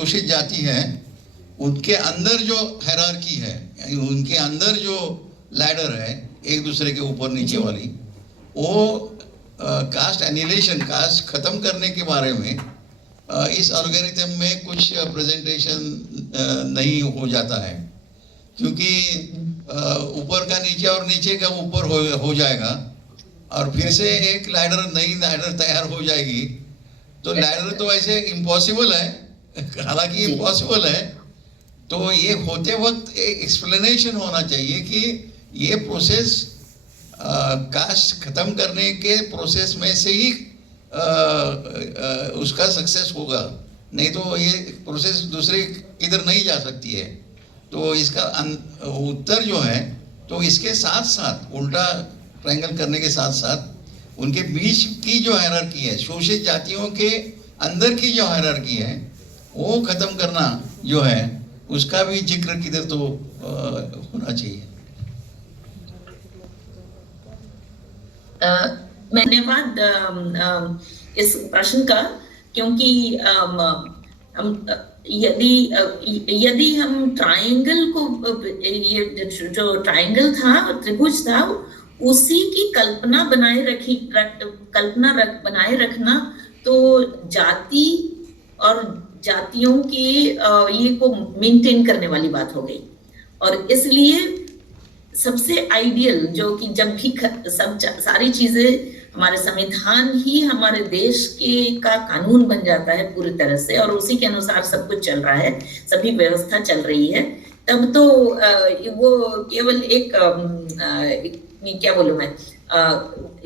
शोषित जाति है उनके अंदर जो हायरार्की है, उनके अंदर जो लैडर है एक दूसरे के ऊपर नीचे वाली, वो कास्ट एनिलेशन, कास्ट खत्म करने के बारे में इस एल्गोरिथम में कुछ प्रेजेंटेशन नहीं हो जाता है, क्योंकि ऊपर का नीचे और नीचे का ऊपर हो जाएगा और फिर से एक लैडर, नई लैडर तैयार हो जाएगी। तो लैडर तो ऐसे इम्पॉसिबल है, हालांकि इम्पॉसिबल है। तो ये होते वक्त एक एक्सप्लेनेशन होना चाहिए कि ये प्रोसेस कास्ट खत्म करने के प्रोसेस में से ही उसका सक्सेस होगा, नहीं तो ये प्रोसेस दूसरे इधर नहीं जा सकती है। तो इसका उत्तर जो है, तो इसके साथ साथ उल्टा ट्रायंगल करने के साथ साथ उनके बीच की जो हायरार्की है, शोषित जातियों के अंदर की जो हायरार्की है, वो खत्म करना जो है उसका भी जिक्र किधर तो होना चाहिए। धन्यवाद इस प्रश्न का, क्योंकि यदि हम ट्रायंगल को, ये जो ट्रायंगल था, त्रिभुज था, उसी की कल्पना बनाए रखना तो जाति और जातियों के ये को मेंटेन करने वाली बात हो गई। और इसलिए सबसे आइडियल जो कि जब भी सारी चीजें, हमारे संविधान ही हमारे देश के का कानून बन जाता है पूरी तरह से, और उसी के अनुसार सब कुछ चल रहा है, सभी व्यवस्था चल रही है, तब तो वो केवल एक क्या बोलूं मैं,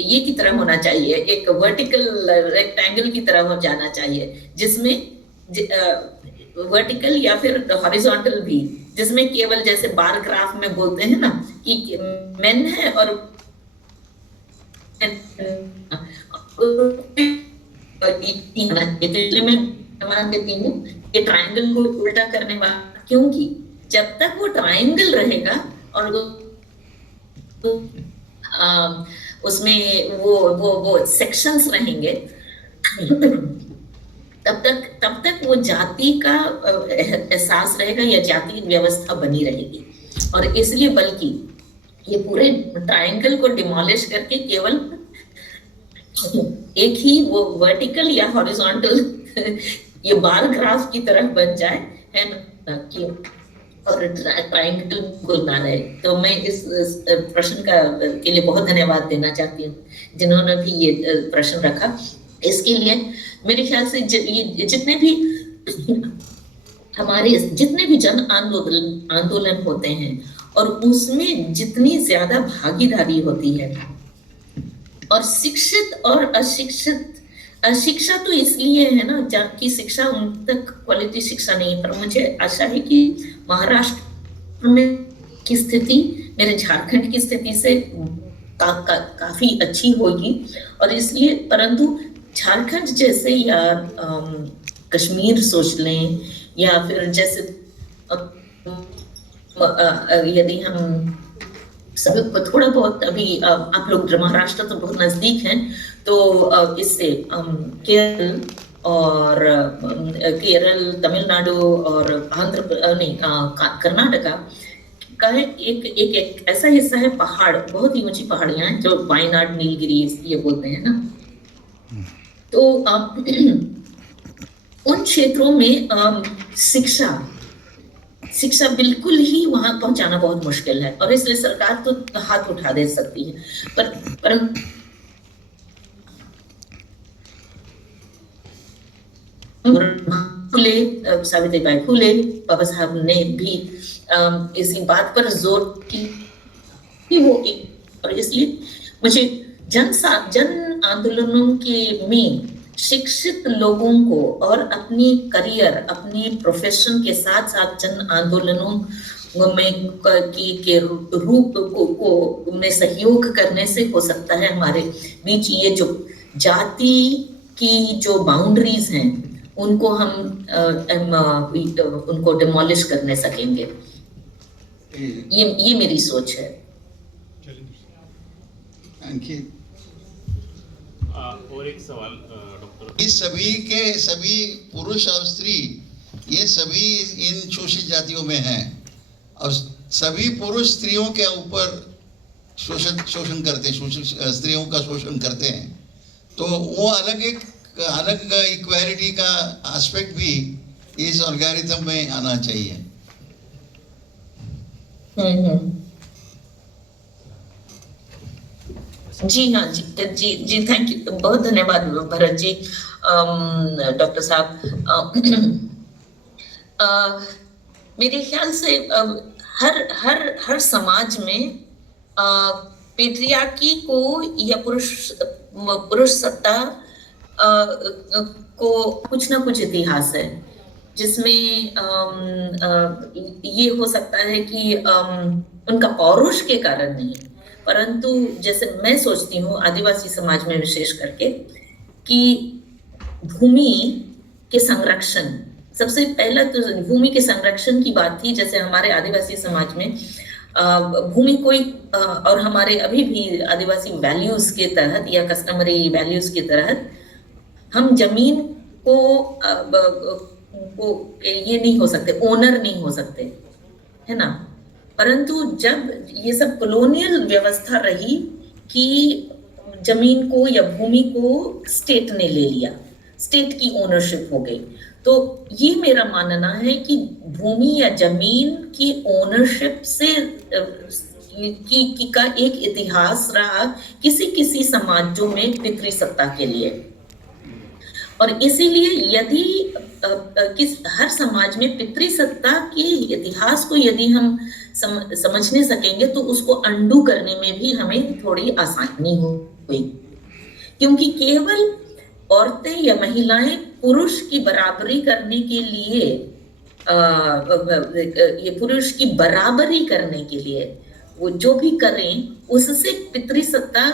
ये की तरह होना चाहिए, एक वर्टिकल रेक्टेंगल की तरह हो जाना चाहिए, जिसमें वर्टिकल या फिर हॉरिजॉन्टल भी, जिसमें केवल जैसे बार ग्राफ में बोलते हैं ना कि मेन है और ये ट्रायंगल को उल्टा करने वाला, क्योंकि जब तक वो ट्रायंगल रहेगा और उसमें वो सेक्शंस रहेंगे, तब तक वो जाति का एहसास रहेगा या जाति व्यवस्था बनी रहेगी। और इसलिए बल्कि ये पूरे ट्रायंगल को डिमोलिश करके केवल एक ही वो वर्टिकल या हॉरिजॉन्टल ये बार ग्राफ की तरह बन जाए, है ना, कि और ट्रायंगल को ना रहे। तो मैं इस प्रश्न के लिए बहुत धन्यवाद देना चाहती हूँ जिन्होंने भी ये प्रश्न रखा। इसके लिए मेरे ख्याल से जितने भी हमारे जितने भी जन आंदोलन होते हैं और उसमें जितनी ज्यादा भागीदारी होती है, और शिक्षित और अशिक्षा तो इसलिए है ना कि शिक्षा उन तक क्वालिटी शिक्षा नहीं, पर मुझे आशा है कि महाराष्ट्र में की स्थिति मेरे झारखंड की स्थिति से काफी अच्छी होगी। और इसलिए, परंतु झारखंड जैसे या कश्मीर सोच लें, या फिर जैसे यदि हम सभी को थोड़ा बहुत, अभी आप लोग महाराष्ट्र तो बहुत नजदीक हैं, तो इससे केरल और तमिलनाडु और कर्नाटका का एक ऐसा हिस्सा है, पहाड़, बहुत ही ऊंची पहाड़ियां हैं जो वायनाड, नीलगिरी ये बोलते हैं ना। तो उन क्षेत्रों में शिक्षा बिल्कुल ही वहां पहुंचाना बहुत मुश्किल है, और इसलिए सरकार तो हाथ उठा दे सकती है, पर फुले, सावित्रीबाई फुले, बाबा साहब ने भी इसी बात पर जोर की होगी। और इसलिए मुझे जन आंदोलनों के में शिक्षित लोगों को और अपनी करियर, अपनी प्रोफेशन के साथ साथ जन आंदोलनों में के रूप को में सहयोग करने से हो सकता है हमारे बीच ये जो जाति की जो बाउंड्रीज हैं उनको हम उनको डिमोलिश करने सकेंगे। ये मेरी सोच है। और एक सवाल डॉक्टर, इस सभी पुरुष और स्त्री ये सभी इन शोषित जातियों में हैं और सभी पुरुष स्त्रियों के ऊपर शोषण करते हैं, स्त्रियों का शोषण करते हैं। तो वो अलग इक्वालिटी का एस्पेक्ट भी इस ऑर्गेनिज्म में आना चाहिए। जी हाँ जी थैंक यू, बहुत धन्यवाद भरत जी। डॉक्टर साहब, मेरे ख्याल से हर समाज में पेट्रियार्की को या पुरुष सत्ता को कुछ ना कुछ इतिहास है, जिसमें ये हो सकता है कि उनका पौरुष के कारण नहीं, परंतु जैसे मैं सोचती हूँ आदिवासी समाज में विशेष करके कि भूमि के संरक्षण, सबसे पहला तो भूमि के संरक्षण की बात थी। जैसे हमारे आदिवासी समाज में भूमि कोई और हमारे अभी भी आदिवासी वैल्यूज के तहत या कस्टमरी वैल्यूज के तहत हम जमीन को ये नहीं हो सकते, ओनर नहीं हो सकते, है ना। परंतु जब ये सब कॉलोनियल व्यवस्था रही कि जमीन को या भूमि को स्टेट ने ले लिया, स्टेट की ओनरशिप हो गई, तो ये मेरा मानना है कि भूमि या जमीन की ओनरशिप से का एक इतिहास रहा किसी समाजों में पितृसत्ता के लिए। और इसीलिए यदि हर समाज में पितृसत्ता के इतिहास को यदि हम समझने सकेंगे तो उसको अंडू करने में भी हमें थोड़ी आसानी हुई, क्योंकि केवल औरतें या महिलाएं पुरुष की बराबरी करने के लिए ये पुरुष की बराबरी करने के लिए वो जो भी करें, उससे पितृसत्ता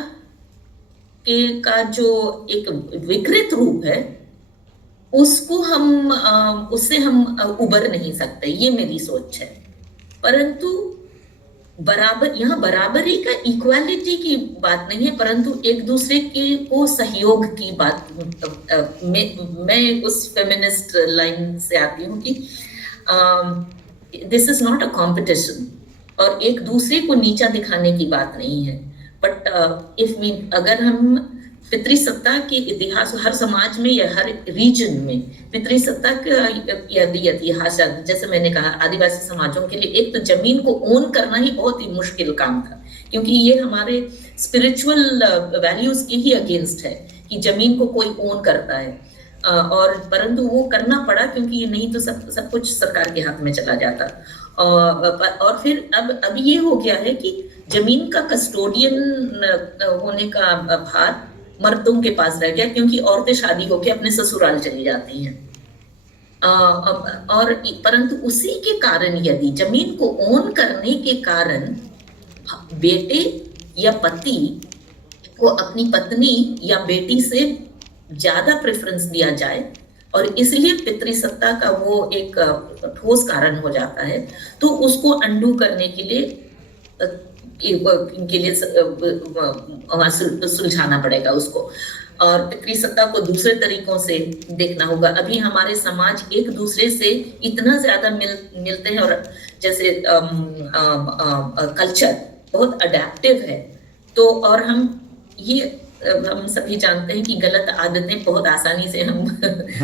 का जो एक विकृत रूप है उसको उससे हम उबर नहीं सकते, ये मेरी सोच है। परंतु यहाँ बराबरी का इक्वालिटी की बात नहीं है, परंतु एक दूसरे को सहयोग की बात। मैं उस फेमिनिस्ट लाइन से आती हूँ कि this is not a competition और एक दूसरे को नीचा दिखाने की बात नहीं है। बट अगर हम पितृसत्ता के इतिहास, हर समाज में या हर रीजन में पितृसत्ता का यदि इतिहास, जैसे मैंने कहा आदिवासी समाजों के लिए एक तो जमीन को ओन करना ही बहुत ही मुश्किल काम था, क्योंकि ये हमारे स्पिरिचुअल वैल्यूज के ही अगेंस्ट है कि जमीन को कोई ओन करता है। और परंतु वो करना पड़ा, क्योंकि नहीं तो सब कुछ सरकार के हाथ में चला जाता। और फिर अब ये हो गया है कि जमीन का कस्टोडियन होने का भार मर्दों के पास रह गया, क्योंकि औरतें शादी होकर अपने ससुराल चली जाती हैं। और परंतु उसी के कारण यदि जमीन को ओन करने के कारण बेटे या पति को अपनी पत्नी या बेटी से ज्यादा प्रेफरेंस दिया जाए और इसलिए पितृसत्ता का वो एक ठोस कारण हो जाता है, तो उसको अंडू करने के लिए सुलझाना पड़ेगा उसको, और पितृसत्ता को दूसरे तरीकों से देखना होगा। अभी हमारे समाज एक दूसरे से इतना ज्यादा मिलते हैं, और जैसे कल्चर बहुत अडेप्टिव है, तो और हम सभी जानते हैं कि गलत आदतें बहुत आसानी से हम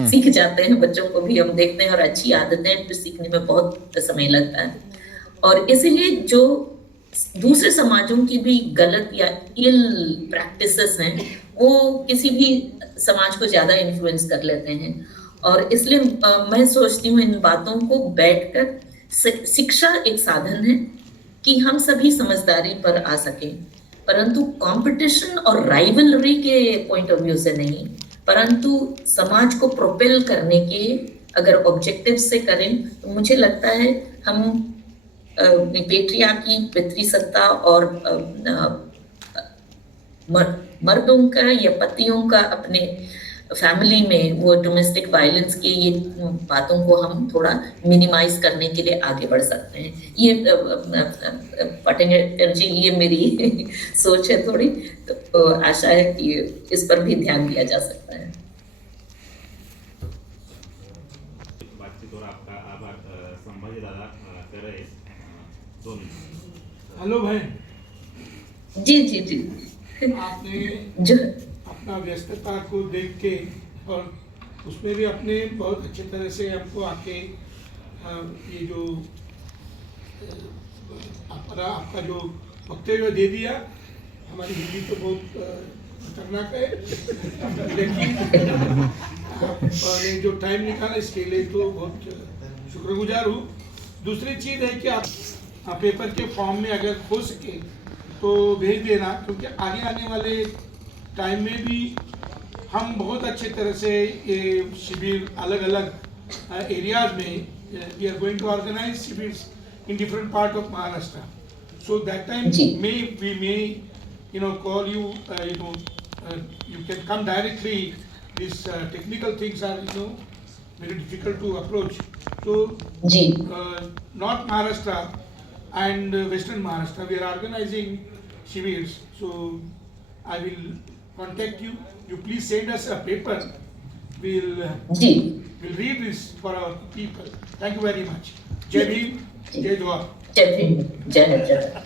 सीख जाते हैं, बच्चों को भी हम देखते हैं, और अच्छी आदतें सीखने में बहुत समय लगता है। और इसीलिए जो दूसरे समाजों की भी गलत या इल प्रैक्टिसेस हैं, वो किसी भी समाज को ज्यादा इन्फ्लुएंस कर लेते हैं। और इसलिए मैं सोचती हूँ इन बातों को बैठकर शिक्षा एक साधन है कि हम सभी समझदारी पर आ सकें, परंतु कंपटीशन और राइवलरी के पॉइंट ऑफ व्यू से नहीं, परंतु समाज को प्रोपेल करने के अगर ऑब्जेक्टिव से करें, तो मुझे लगता है हम पेट्रियार्की, पितृसत्ता और मर्दों का या पतियों का अपने फैमिली में वो डोमेस्टिक वायलेंस की ये बातों को हम थोड़ा मिनिमाइज करने के लिए आगे बढ़ सकते हैं। ये पटेंगर जी, ये मेरी सोच है थोड़ी, तो आशा है कि इस पर भी ध्यान दिया जा सकता है। मंचावर आपका आभार. संभाजी दादा करे 2 मिनिट. हेलो भाई, जी जी जी. आपने जो अपना व्यस्तता को देख के और उसमें भी अपने बहुत अच्छे तरह से हमको आके ये जो आपका जो वक्तव्य दे दिया. हमारी हिंदी तो बहुत खतरनाक है लेकिन आपने जो टाइम निकाला इसके लिए तो बहुत शुक्रगुजार हूँ. दूसरी चीज़ है कि आप पेपर के फॉर्म में अगर हो सके तो भेज देना, क्योंकि आगे आने वाले टाइम में भी हम बहुत अच्छे तरह से ये शिविर अलग अलग एरियाज में we are going to organise शिविर्स in different part of Maharashtra. So that time we may call you, you can come directly. These technical things are very difficult to approach. So North Maharashtra and Western Maharashtra we are organizing shivirs. So I will contact you. You please send us a paper. We'll read this for our people. Thank you very much. Jai Bhim. जय जवान. जय भीम. जय जय.